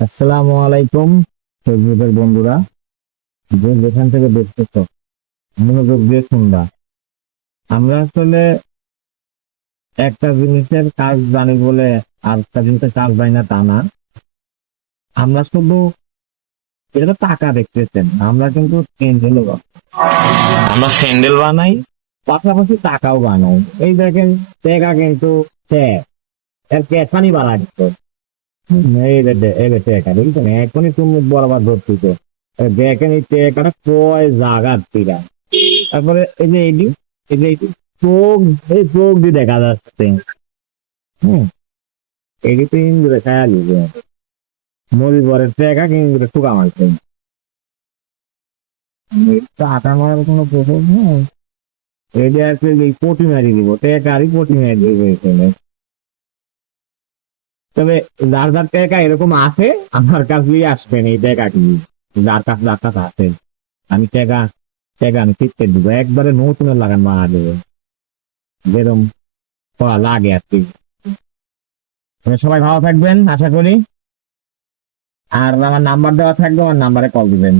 আসসালামু আলাইকুম ফেসবুকের বন্ধুরা, যে যেখান থেকে দেখতেছ মনোযোগ দিয়ে শুনবা। আমরা আসলে একটা জিনিসের কাজ জানি বলে আর একটা জিনিসের কাজ জানি না তা না। আমরা শুধু এটা তো টাকা দেখতেছেন, আমরা কিন্তু স্যান্ডেলও আমরা স্যান্ডেল বানাই, পাশাপাশি টাকাও বানাই। এই দেখেন, টাকা কিন্তু ট্যাগ, এর ক্যাশানি বানাই দিত। এই যে এই যে টাকা বুঝছেন, এখনই তুমি বরাবর ধরতেছে। দেখেন এই টাকাটা কয় জায়গার টিকা। তারপরে এই যে চোখ, এই চোখ দিয়ে দেখা যাচ্ছে। হম, এদিকে ইন্দুরে খায়া দিবে মরি পরের টাকা কিন্তু ঠুকা মারছে। টাকা মারার কোনো প্রসেস নেই। এই যে আছে যে পটি মারি দিব, টাকারই পটি মারি দিবে এখানে। তবে যার যার টাকা এরকম আছে, আমার কাছেই আসবেন এই টাকা কি, যার কাছে আছে। আমি টাকা টাকা আমি ফিরতে দিব, একবারে নতুনের লাগান মারা দেবো, যেরকম করা লাগে আর কি। সবাই ভালো থাকবেন আশা করি। আর আমার নাম্বার দেওয়া থাকবে, আমার নাম্বারে কল দিবেন।